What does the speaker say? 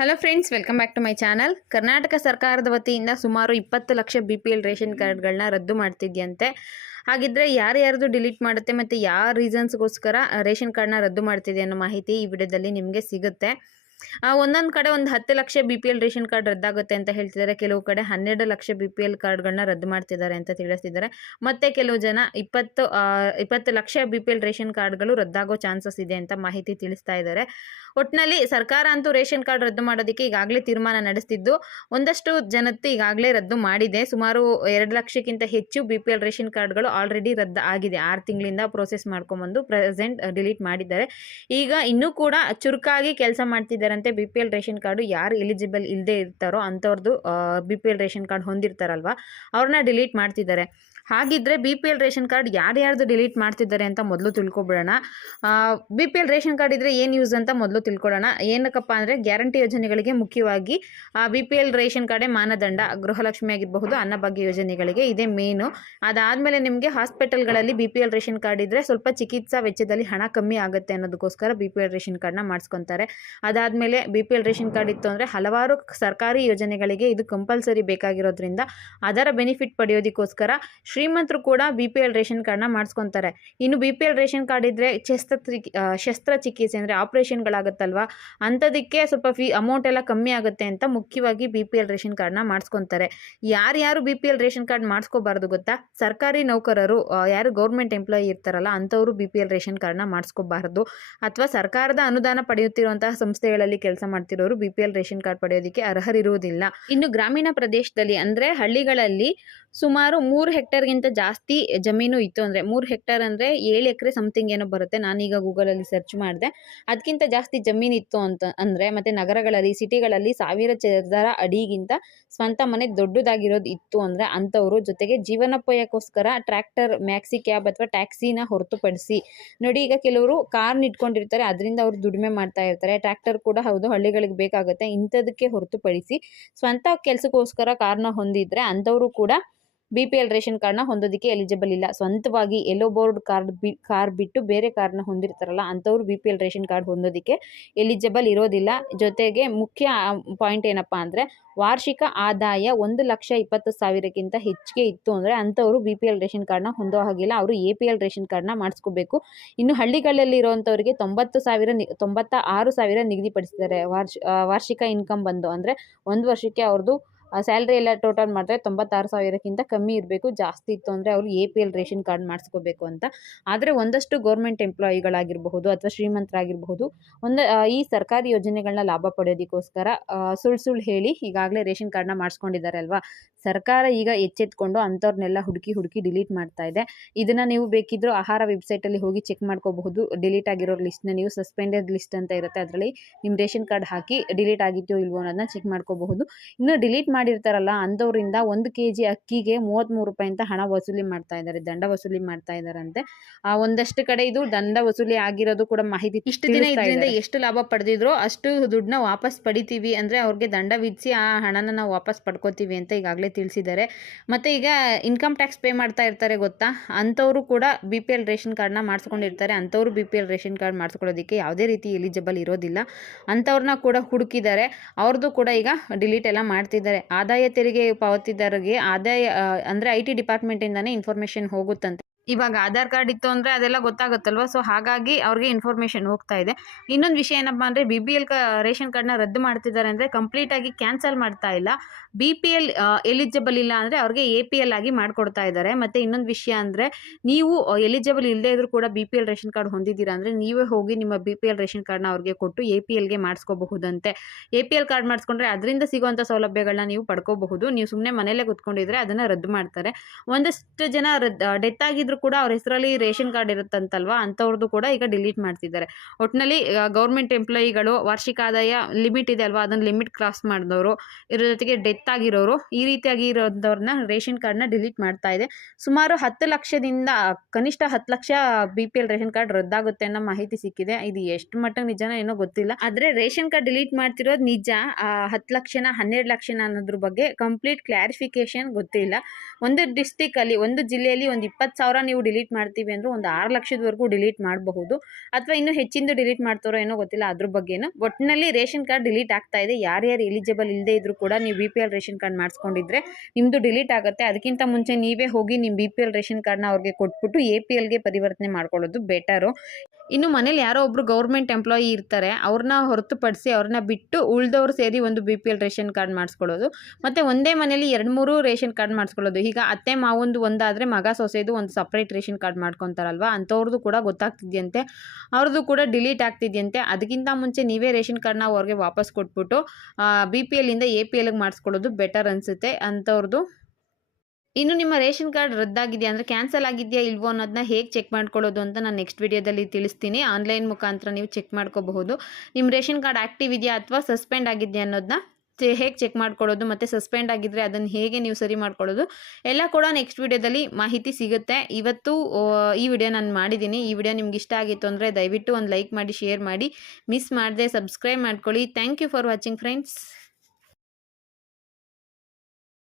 Hello friends, welcome back to my channel. Karnataka ಸರ್ಕಾರದ ವತಿಯಿಂದ ಸುಮಾರು 20 ಲಕ್ಷ BPL ರೇಷನ್ ಕಾರ್ಡ್ಗಳನ್ನ ರದ್ದು ಮಾಡ್ತಿದ್ಯಂತೆ. ಹಾಗಿದ್ರೆ ಯಾರ್ಯಾರ್ದು ಡಿಲೀಟ್ ಮಾಡುತ್ತೆ ಮತ್ತು ಯಾವ ರೀಸನ್ಸ್ಗೋಸ್ಕರ ರೇಷನ್ ಕಾರ್ಡ್ನ ರದ್ದು ಮಾಡ್ತಿದೆ ಅನ್ನೋ ಮಾಹಿತಿ ಈ ವಿಡಿಯೋದಲ್ಲಿ ನಿಮಗೆ ಸಿಗುತ್ತೆ. ಒಂದೊಂದು ಕಡೆ ಒಂದು 10 ಲಕ್ಷ BPL ರೇಷನ್ ಕಾರ್ಡ್ ರದ್ದಾಗುತ್ತೆ ಅಂತ ಹೇಳ್ತಿದ್ದಾರೆ. ಕೆಲವು ಕಡೆ 12 ಲಕ್ಷ BPL ಕಾರ್ಡ್ಗಳನ್ನ ರದ್ದು ಮಾಡ್ತಿದ್ದಾರೆ ಅಂತ ತಿಳಿಸ್ತಿದ್ದಾರೆ. ಮತ್ತು ಕೆಲವು ಜನ 20 ಲಕ್ಷ BPL ರೇಷನ್ ಕಾರ್ಡ್ಗಳು ರದ್ದಾಗೋ ಚಾನ್ಸಸ್ ಇದೆ ಅಂತ ಮಾಹಿತಿ ತಿಳಿಸ್ತಾ ಇದ್ದಾರೆ. ಒಟ್ಟಿನಲ್ಲಿ ಸರ್ಕಾರ ಅಂತೂ ರೇಷನ್ ಕಾರ್ಡ್ ರದ್ದು ಮಾಡೋದಕ್ಕೆ ಈಗಾಗಲೇ ತೀರ್ಮಾನ ನಡೆಸ್ತಿದ್ದು, ಒಂದಷ್ಟು ಜನತ್ತು ಈಗಾಗಲೇ ರದ್ದು ಮಾಡಿದೆ. ಸುಮಾರು 2 ಲಕ್ಷಕ್ಕಿಂತ ಹೆಚ್ಚು BPL ರೇಷನ್ ಕಾರ್ಡ್ಗಳು ಆಲ್ರೆಡಿ ರದ್ದು ಆಗಿದೆ. 6 ತಿಂಗಳಿಂದ ಪ್ರೋಸೆಸ್ ಮಾಡ್ಕೊಂಬಂದು ಪ್ರೆಸೆಂಟ್ ಡಿಲೀಟ್ ಮಾಡಿದ್ದಾರೆ. ಈಗ ಇನ್ನೂ ಕೂಡ ಚುರುಕಾಗಿ ಕೆಲಸ ಮಾಡ್ತಿದ್ದಾರಂತೆ. BPL ರೇಷನ್ ಕಾರ್ಡು ಯಾರು ಎಲಿಜಿಬಲ್ ಇಲ್ಲದೆ ಇರ್ತಾರೋ ಅಂಥವ್ರದ್ದು BPL ರೇಷನ್ ಕಾರ್ಡ್ ಹೊಂದಿರ್ತಾರಲ್ವ, ಅವ್ರನ್ನ ಡಿಲೀಟ್ ಮಾಡ್ತಿದ್ದಾರೆ. ಹಾಗಿದ್ರೆ BPL ರೇಷನ್ ಕಾರ್ಡ್ ಯಾರ್ಯಾರ್ದು ಡಿಲೀಟ್ ಮಾಡ್ತಿದ್ದಾರೆ ಅಂತ ಮೊದಲು ತಿಳ್ಕೊಬಿಡೋಣ. BPL ರೇಷನ್ ಕಾರ್ಡ್ ಇದ್ದರೆ ಏನು ಯೂಸ್ ಅಂತ ಮೊದಲು ತಿಳ್ಕೊಳ್ಳೋಣ. ಏನಕ್ಕಪ್ಪ ಅಂದರೆ ಗ್ಯಾರಂಟಿ ಯೋಜನೆಗಳಿಗೆ ಮುಖ್ಯವಾಗಿ BPL ರೇಷನ್ ಕಾರ್ಡೇ ಮಾನದಂಡ. ಗೃಹಲಕ್ಷ್ಮಿ ಆಗಿರಬಹುದು, ಅನ್ನಭಾಗ್ಯ ಯೋಜನೆಗಳಿಗೆ ಇದೇ ಮೇನು. ಅದಾದಮೇಲೆ ನಿಮಗೆ ಹಾಸ್ಪಿಟಲ್ಗಳಲ್ಲಿ BPL ರೇಷನ್ ಕಾರ್ಡ್ ಇದ್ದರೆ ಸ್ವಲ್ಪ ಚಿಕಿತ್ಸಾ ವೆಚ್ಚದಲ್ಲಿ ಹಣ ಕಮ್ಮಿ ಆಗುತ್ತೆ ಅನ್ನೋದಕ್ಕೋಸ್ಕರ BPL ರೇಷನ್ ಕಾರ್ಡ್ನ ಮಾಡಿಸ್ಕೊತಾರೆ. ಅದಾದಮೇಲೆ BPL ರೇಷನ್ ಕಾರ್ಡ್ ಇತ್ತು ಅಂದರೆ ಹಲವಾರು ಸರ್ಕಾರಿ ಯೋಜನೆಗಳಿಗೆ ಇದು ಕಂಪಲ್ಸರಿ ಬೇಕಾಗಿರೋದ್ರಿಂದ ಅದರ ಬೆನಿಫಿಟ್ ಪಡೆಯೋದಕ್ಕೋಸ್ಕರ ಶ್ರೀಮಂತರು ಕೂಡ BPL ರೇಷನ್ ಕಾರ್ಡ್ನ ಮಾಡಿಸ್ಕೊತಾರೆ. ಇನ್ನು BPL ರೇಷನ್ ಕಾರ್ಡ್ ಇದ್ದರೆ ಶಸ್ತ್ರಚಿಕಿತ್ಸೆ ಅಂದರೆ ಆಪ್ರೇಷನ್ಗಳಾಗುತ್ತಲ್ವ, ಅಂಥದಕ್ಕೆ ಸ್ವಲ್ಪ ಅಮೌಂಟ್ ಎಲ್ಲ ಕಮ್ಮಿ ಆಗುತ್ತೆ ಅಂತ ಮುಖ್ಯವಾಗಿ BPL ರೇಷನ್ ಕಾರ್ಡ್ನ ಮಾಡಿಸ್ಕೊತಾರೆ. ಯಾರು BPL ರೇಷನ್ ಕಾರ್ಡ್ ಮಾಡಿಸ್ಕೋಬಾರ್ದು ಗೊತ್ತಾ? ಸರ್ಕಾರಿ ನೌಕರರು, ಯಾರು ಗೌರ್ಮೆಂಟ್ ಎಂಪ್ಲಾಯಿ ಇರ್ತಾರಲ್ಲ ಅಂಥವರು BPL ರೇಷನ್ ಕಾರ್ಡ್ನ ಮಾಡಿಸ್ಕೋಬಾರ್ದು. ಅಥವಾ ಸರ್ಕಾರದ ಅನುದಾನ ಪಡೆಯುತ್ತಿರುವಂತಹ ಸಂಸ್ಥೆಗಳಲ್ಲಿ ಕೆಲಸ ಮಾಡ್ತಿರೋರು BPL ರೇಷನ್ ಕಾರ್ಡ್ ಪಡೆಯೋದಕ್ಕೆ ಅರ್ಹರಿರುವುದಿಲ್ಲ. ಇನ್ನು ಗ್ರಾಮೀಣ ಪ್ರದೇಶದಲ್ಲಿ ಅಂದರೆ ಹಳ್ಳಿಗಳಲ್ಲಿ ಸುಮಾರು 3 ಹೆಕ್ಟೇರ್ಗಿಂತ ಜಾಸ್ತಿ ಜಮೀನು ಇತ್ತು ಅಂದರೆ, 3 ಹೆಕ್ಟೇರ್ ಅಂದರೆ 7 ಎಕರೆ ಸಮಥಿಂಗ್ ಏನೋ ಬರುತ್ತೆ. ನಾನೀಗ ಗೂಗಲಲ್ಲಿ ಸರ್ಚ್ ಮಾಡಿದೆ. ಅದಕ್ಕಿಂತ ಜಾಸ್ತಿ ಜಮೀನು ಇತ್ತು ಅಂತ ಅಂದರೆ, ಮತ್ತು ನಗರಗಳಲ್ಲಿ ಸಿಟಿಗಳಲ್ಲಿ 1000 ಚದರ ಅಡಿಗಿಂತ ಸ್ವಂತ ಮನೆ ದೊಡ್ಡದಾಗಿರೋದು ಇತ್ತು ಅಂದರೆ ಅಂಥವರು, ಜೊತೆಗೆ ಜೀವನೋಪಾಯಕ್ಕೋಸ್ಕರ ಟ್ರ್ಯಾಕ್ಟರ್, ಮ್ಯಾಕ್ಸಿ ಕ್ಯಾಬ್ ಅಥವಾ ಟ್ಯಾಕ್ಸಿನ ಹೊರತುಪಡಿಸಿ, ನೋಡಿ ಈಗ ಕೆಲವರು ಕಾರ್ನ ಇಟ್ಕೊಂಡಿರ್ತಾರೆ, ಅದರಿಂದ ಅವರು ದುಡಿಮೆ ಮಾಡ್ತಾ ಇರ್ತಾರೆ. ಟ್ರ್ಯಾಕ್ಟರ್ ಕೂಡ ಹೌದು ಹಳ್ಳಿಗಳಿಗೆ ಬೇಕಾಗುತ್ತೆ. ಇಂಥದಕ್ಕೆ ಹೊರತುಪಡಿಸಿ ಸ್ವಂತ ಕೆಲಸಕ್ಕೋಸ್ಕರ ಕಾರ್ನ ಹೊಂದಿದ್ರೆ ಅಂಥವರು ಕೂಡ BPL ರೇಷನ್ ಕಾರ್ಡ್ನ ಹೊಂದೋದಕ್ಕೆ ಎಲಿಜಿಬಲ್ ಇಲ್ಲ. ಸ್ವಂತವಾಗಿ ಎಲ್ಲೋ ಬೋರ್ಡ್ ಕಾರ್ ಬಿಟ್ಟು ಬೇರೆ ಕಾರ್ನ ಹೊಂದಿರ್ತಾರಲ್ಲ ಅಂಥವ್ರು BPL ರೇಷನ್ ಕಾರ್ಡ್ ಹೊಂದೋದಕ್ಕೆ ಎಲಿಜಿಬಲ್ ಇರೋದಿಲ್ಲ. ಜೊತೆಗೆ ಮುಖ್ಯ ಪಾಯಿಂಟ್ ಏನಪ್ಪ ಅಂದರೆ, ವಾರ್ಷಿಕ ಆದಾಯ 1,20,000ಕ್ಕಿಂತ ಹೆಚ್ಚಿಗೆ ಇತ್ತು ಅಂದರೆ ಅಂಥವರು BPL ರೇಷನ್ ಕಾರ್ಡ್ನ ಹೊಂದೋ ಹಾಗಿಲ್ಲ. ಅವರು APL ರೇಷನ್ ಕಾರ್ಡ್ನ ಮಾಡಿಸ್ಕೋಬೇಕು. ಇನ್ನು ಹಳ್ಳಿಗಳಲ್ಲಿ ಇರೋವಂಥವ್ರಿಗೆ 96,000 ನಿಗದಿಪಡಿಸಿದ್ದಾರೆ. ವಾರ್ಷಿಕ ಇನ್ಕಮ್ ಬಂದು ಅಂದರೆ ಒಂದು ವರ್ಷಕ್ಕೆ ಅವ್ರದ್ದು ಸ್ಯಾಲ್ರಿ ಎಲ್ಲ ಟೋಟಲ್ ಮಾಡಿದ್ರೆ 96,000ಕ್ಕಿಂತ ಕಮ್ಮಿ ಇರಬೇಕು. ಜಾಸ್ತಿ ಇತ್ತು ಅಂದರೆ ಅವರು APL ರೇಷನ್ ಕಾರ್ಡ್ ಮಾಡಿಸ್ಕೋಬೇಕು ಅಂತ. ಆದರೆ ಒಂದಷ್ಟು ಗೌರ್ಮೆಂಟ್ ಎಂಪ್ಲಾಯಿಗಳಾಗಿರಬಹುದು ಅಥವಾ ಶ್ರೀಮಂತರಾಗಿರಬಹುದು, ಈ ಸರ್ಕಾರಿ ಯೋಜನೆಗಳನ್ನ ಲಾಭ ಪಡೆಯೋದಕ್ಕೋಸ್ಕರ ಸುಳ್ಳು ಹೇಳಿ ಈಗಾಗಲೇ ರೇಷನ್ ಕಾರ್ಡ್ನ ಮಾಡಿಸ್ಕೊಂಡಿದ್ದಾರೆ ಅಲ್ವಾ. ಸರ್ಕಾರ ಈಗ ಎಚ್ಚೆತ್ಕೊಂಡು ಅಂಥವ್ರನ್ನೆಲ್ಲ ಹುಡುಕಿ ಡಿಲೀಟ್ ಮಾಡ್ತಾ ಇದೆ. ಇದನ್ನು ನೀವು ಬೇಕಿದ್ದರೂ ಆಹಾರ ವೆಬ್ಸೈಟಲ್ಲಿ ಹೋಗಿ ಚೆಕ್ ಮಾಡ್ಕೋಬಹುದು. ಡಿಲೀಟ್ ಆಗಿರೋ ಲಿಸ್ಟ್ನ ನೀವು ಸಸ್ಪೆಂಡೆಡ್ ಲಿಸ್ಟ್ ಅಂತ ಇರುತ್ತೆ, ಅದರಲ್ಲಿ ನಿಮ್ಮ ರೇಷನ್ ಕಾರ್ಡ್ ಹಾಕಿ ಡಿಲೀಟ್ ಆಗಿದೆಯೋ ಇಲ್ವೋ ಅನ್ನೋದನ್ನ ಚೆಕ್ ಮಾಡ್ಕೋಬಹುದು. ಇನ್ನು ಡಿಲೀಟ್ ಮಾಡಿರ್ತಾರಲ್ಲ ಅಂಥವ್ರಿಂದ 1 kg ಅಕ್ಕಿಗೆ 33 ರೂಪಾಯಿ ಅಂತ ಹಣ ವಸೂಲಿ ಮಾಡ್ತಾ ಇದ್ದಾರೆ, ದಂಡ ವಸೂಲಿ ಮಾಡ್ತಾ ಇದ್ದಾರಂತೆ. ಒಂದಷ್ಟು ಕಡೆ ಇದು ದಂಡ ವಸೂಲಿ ಆಗಿರೋದು ಕೂಡ ಮಾಹಿತಿ. ಇಷ್ಟು ದಿನ ಇದರಿಂದ ಎಷ್ಟು ಲಾಭ ಪಡೆದಿದ್ರೋ ಅಷ್ಟು ದುಡ್ಡನ್ನ ವಾಪಸ್ ಪಡಿತೀವಿ ಅಂದರೆ ಅವ್ರಿಗೆ ದಂಡ ವಿಧಿಸಿ ಆ ಹಣನ ನಾವು ವಾಪಸ್ ಪಡ್ಕೋತೀವಿ ಅಂತ ಈಗಾಗಲೇ ತಿಳಿಸಿದ್ದಾರೆ. ಮತ್ತು ಈಗ ಇನ್ಕಮ್ ಟ್ಯಾಕ್ಸ್ ಪೇ ಮಾಡ್ತಾ ಇರ್ತಾರೆ ಗೊತ್ತಾ, ಅಂಥವರು ಕೂಡ BPL ರೇಷನ್ ಕಾರ್ಡ್ನ ಮಾಡಿಸ್ಕೊಂಡಿರ್ತಾರೆ. ಅಂಥವ್ರು BPL ರೇಷನ್ ಕಾರ್ಡ್ ಮಾಡಿಸ್ಕೊಳ್ಳೋದಕ್ಕೆ ಯಾವುದೇ ರೀತಿ ಎಲಿಜಿಬಲ್ ಇರೋದಿಲ್ಲ. ಅಂಥವ್ರನ್ನ ಕೂಡ ಹುಡುಕಿದ್ದಾರೆ, ಅವ್ರದ್ದು ಕೂಡ ಈಗ ಡಿಲೀಟ್ ಎಲ್ಲ ಮಾಡ್ತಿದ್ದಾರೆ. ಆದಾಯ ತೆರಿಗೆ ಪಾವತಿದಾರರಿಗೆ ಆದಾಯ ಅಂದರೆ IT ಡಿಪಾರ್ಟ್ಮೆಂಟಿಂದನೇ ಇನ್ಫಾರ್ಮೇಷನ್ ಹೋಗುತ್ತಂತೆ. ಇವಾಗ ಆಧಾರ್ ಕಾರ್ಡ್ ಇತ್ತು ಅಂದರೆ ಅದೆಲ್ಲ ಗೊತ್ತಾಗುತ್ತಲ್ವ, ಸೊ ಹಾಗಾಗಿ ಅವ್ರಿಗೆ ಇನ್ಫಾರ್ಮೇಷನ್ ಹೋಗ್ತಾ ಇದೆ. ಇನ್ನೊಂದು ವಿಷಯ ಏನಪ್ಪ ಅಂದರೆ, BPL ರೇಷನ್ ಕಾರ್ಡ್ನ ರದ್ದು ಮಾಡ್ತಿದ್ದಾರೆ ಅಂದರೆ ಕಂಪ್ಲೀಟಾಗಿ ಕ್ಯಾನ್ಸಲ್ ಮಾಡ್ತಾ ಇಲ್ಲ. BPL ಎಲಿಜಿಬಲ್ ಇಲ್ಲ ಅಂದರೆ ಅವ್ರಿಗೆ APL ಆಗಿ ಮಾಡಿಕೊಡ್ತಾ ಇದ್ದಾರೆ. ಮತ್ತು ಇನ್ನೊಂದು ವಿಷಯ ಅಂದರೆ, ನೀವು ಎಲಿಜಿಬಲ್ ಇಲ್ಲದೇ ಇದ್ರೂ ಕೂಡ BPL ರೇಷನ್ ಕಾರ್ಡ್ ಹೊಂದಿದ್ದೀರಾ ಅಂದರೆ ನೀವೇ ಹೋಗಿ ನಿಮ್ಮ BPL ರೇಷನ್ ಕಾರ್ಡ್ನ ಅವ್ರಿಗೆ ಕೊಟ್ಟು APLಗೆ ಮಾಡಿಸ್ಕೋಬಹುದಂತೆ. APL ಕಾರ್ಡ್ ಮಾಡಿಸ್ಕೊಂಡ್ರೆ ಅದರಿಂದ ಸಿಗುವಂಥ ಸೌಲಭ್ಯಗಳನ್ನ ನೀವು ಪಡ್ಕೋಬಹುದು. ನೀವು ಸುಮ್ಮನೆ ಮನೆಯಲ್ಲೇ ಕೂತ್ಕೊಂಡಿದ್ರೆ ಅದನ್ನು ರದ್ದು ಮಾಡ್ತಾರೆ. ಒಂದಷ್ಟು ಜನ ಡೆತ್ ಆಗಿದ್ರು ಕೂಡ ಅವ್ರ ಹೆಸರಲ್ಲಿ ರೇಷನ್ ಕಾರ್ಡ್ ಇರುತ್ತಂತಲ್ವ, ಅಂಥವ್ರದ್ದು ಕೂಡ ಈಗ ಡಿಲೀಟ್ ಮಾಡ್ತಿದ್ದಾರೆ. ಒಟ್ಟಿನಲ್ಲಿ ಗೌರ್ಮೆಂಟ್ ಎಂಪ್ಲಾಯಿಗಳು ವಾರ್ಷಿಕ ಆದಾಯ ಲಿಮಿಟ್ ಇದೆ ಅಲ್ವಾ, ಅದನ್ನು ಲಿಮಿಟ್ ಕ್ರಾಸ್ ಮಾಡಿದವರು, ಇದ್ರ ಜೊತೆಗೆ ಡೆತ್ ಆಗಿರೋರು, ಈ ರೀತಿಯಾಗಿ ಇರೋದವ್ರನ್ನ ರೇಷನ್ ಕಾರ್ಡ್ನ ಡಿಲೀಟ್ ಮಾಡ್ತಾ ಇದೆ. ಸುಮಾರು 10 ಲಕ್ಷದಿಂದ ಕನಿಷ್ಠ 10 ಲಕ್ಷ BPL ರೇಷನ್ ಕಾರ್ಡ್ ರದ್ದಾಗುತ್ತೆ ಅನ್ನೋ ಮಾಹಿತಿ ಸಿಕ್ಕಿದೆ. ಇದು ಎಷ್ಟು ಮಟ್ಟಿಗೆ ನಿಜನೋ ಏನೋ ಗೊತ್ತಿಲ್ಲ. ಆದರೆ ರೇಷನ್ ಕಾರ್ಡ್ ಡಿಲೀಟ್ ಮಾಡ್ತಿರೋದು ನಿಜ. 10 ಲಕ್ಷನ 12 ಲಕ್ಷನ ಅನ್ನೋದ್ರ ಬಗ್ಗೆ ಕಂಪ್ಲೀಟ್ ಕ್ಲಾರಿಫಿಕೇಶನ್ ಗೊತ್ತಿಲ್ಲ. ಒಂದು ಡಿಸ್ಟಿಕಲ್ಲಿ, ಒಂದು ಜಿಲ್ಲೆಯಲ್ಲಿ ಒಂದು 20,000 ನೀವು ಡಿಲೀಟ್ ಮಾಡ್ತೀವಿ ಅಂದರೂ ಒಂದು 6 ಲಕ್ಷದವರೆಗೂ ಡಿಲೀಟ್ ಮಾಡಬಹುದು, ಅಥವಾ ಇನ್ನೂ ಹೆಚ್ಚಿಂದು ಡಿಲೀಟ್ ಮಾಡ್ತಾರೋ ಏನೋ ಗೊತ್ತಿಲ್ಲ ಅದ್ರ ಬಗ್ಗೆನೂ. ಒಟ್ಟಿನಲ್ಲಿ ರೇಷನ್ ಕಾರ್ಡ್ ಡಿಲೀಟ್ ಆಗ್ತಾ ಇದೆ. ಯಾರ್ಯಾರು ಎಲಿಜಿಬಲ್ ಇಲ್ಲದೆ ಇದ್ರೂ ಕೂಡ ನೀವು BPL ರೇಷನ್ ಕಾರ್ಡ್ ಮಾಡಿಸ್ಕೊಂಡಿದ್ರೆ ನಿಮ್ಮದು ಡಿಲೀಟ್ ಆಗುತ್ತೆ. ಅದಕ್ಕಿಂತ ಮುಂಚೆ ನೀವೇ ಹೋಗಿ ನಿಮ್ಮ BPL ರೇಷನ್ ಕಾರ್ಡ್ನ ಅವ್ರಿಗೆ ಕೊಟ್ಬಿಟ್ಟು APLಗೆ ಪರಿವರ್ತನೆ ಮಾಡ್ಕೊಳ್ಳೋದು ಬೆಟರು. ಇನ್ನು ಮನೇಲಿ ಯಾರೋ ಒಬ್ರು ಗೌರ್ಮೆಂಟ್ ಎಂಪ್ಲಾಯಿ ಇರ್ತಾರೆ, ಅವ್ರನ್ನ ಹೊರತುಪಡಿಸಿ ಅವ್ರನ್ನ ಬಿಟ್ಟು ಉಳಿದವ್ರು ಸೇರಿ ಒಂದು BPL ರೇಷನ್ ಕಾರ್ಡ್ ಮಾಡಿಸ್ಕೊಳ್ಳೋದು. ಮತ್ತು ಒಂದೇ ಮನೇಲಿ 2-3 ರೇಷನ್ ಕಾರ್ಡ್ ಮಾಡಿಸ್ಕೊಳ್ಳೋದು. ಈಗ ಅತ್ತೆ ಮಾವಂದು ಒಂದಾದರೆ ಮಗ ಸೊಸೆದು ಒಂದು ಸಪ್ರೇಟ್ ರೇಷನ್ ಕಾರ್ಡ್ ಮಾಡ್ಕೊತಾರಲ್ವ, ಅಂಥವ್ರದ್ದು ಕೂಡ ಗೊತ್ತಾಗ್ತಿದೆಯಂತೆ, ಅವ್ರದ್ದು ಕೂಡ ಡಿಲೀಟ್ ಆಗ್ತಿದೆಯಂತೆ. ಅದಕ್ಕಿಂತ ಮುಂಚೆ ನೀವೇ ರೇಷನ್ ಕಾರ್ಡ್ನ ಅವ್ರಿಗೆ ವಾಪಸ್ ಕೊಟ್ಬಿಟ್ಟು BPLಯಿಂದ APLಗೆ ಮಾಡಿಸ್ಕೊಳ್ಳೋದು ಬೆಟರ್ ಅನಿಸುತ್ತೆ ಅಂಥವ್ರದ್ದು. ಇನ್ನು ನಿಮ್ಮ ರೇಷನ್ ಕಾರ್ಡ್ ರದ್ದಾಗಿದೆಯಾ ಅಂದರೆ ಕ್ಯಾನ್ಸಲ್ ಆಗಿದೆಯಾ ಇಲ್ವೋ ಅನ್ನೋದನ್ನ ಹೇಗೆ ಚೆಕ್ ಮಾಡ್ಕೊಳ್ಳೋದು ಅಂತ ನಾನು ನೆಕ್ಸ್ಟ್ ವಿಡಿಯೋದಲ್ಲಿ ತಿಳಿಸ್ತೀನಿ. ಆನ್ಲೈನ್ ಮುಖಾಂತರ ನೀವು ಚೆಕ್ ಮಾಡ್ಕೋಬಹುದು. ನಿಮ್ಮ ರೇಷನ್ ಕಾರ್ಡ್ ಆ್ಯಕ್ಟಿವ್ ಇದೆಯಾ ಅಥವಾ ಸಸ್ಪೆಂಡ್ ಆಗಿದೆಯಾ ಅನ್ನೋದನ್ನ ಹೇಗೆ ಚೆಕ್ ಮಾಡ್ಕೊಳ್ಳೋದು, ಮತ್ತು ಸಸ್ಪೆಂಡ್ ಆಗಿದ್ದರೆ ಅದನ್ನು ಹೇಗೆ ನೀವು ಸರಿ ಮಾಡ್ಕೊಳ್ಳೋದು ಎಲ್ಲ ಕೂಡ ನೆಕ್ಸ್ಟ್ ವಿಡಿಯೋದಲ್ಲಿ ಮಾಹಿತಿ ಸಿಗುತ್ತೆ. ಇವತ್ತು ಈ ವಿಡಿಯೋ ನಾನು ಮಾಡಿದ್ದೀನಿ. ಈ ವಿಡಿಯೋ ನಿಮ್ಗೆ ಇಷ್ಟ ಆಗಿತ್ತು ಅಂದರೆ ದಯವಿಟ್ಟು ಒಂದು ಲೈಕ್ ಮಾಡಿ, ಶೇರ್ ಮಾಡಿ, ಮಿಸ್ ಮಾಡದೆ ಸಬ್ಸ್ಕ್ರೈಬ್ ಮಾಡ್ಕೊಳ್ಳಿ. Thank you for watching friends.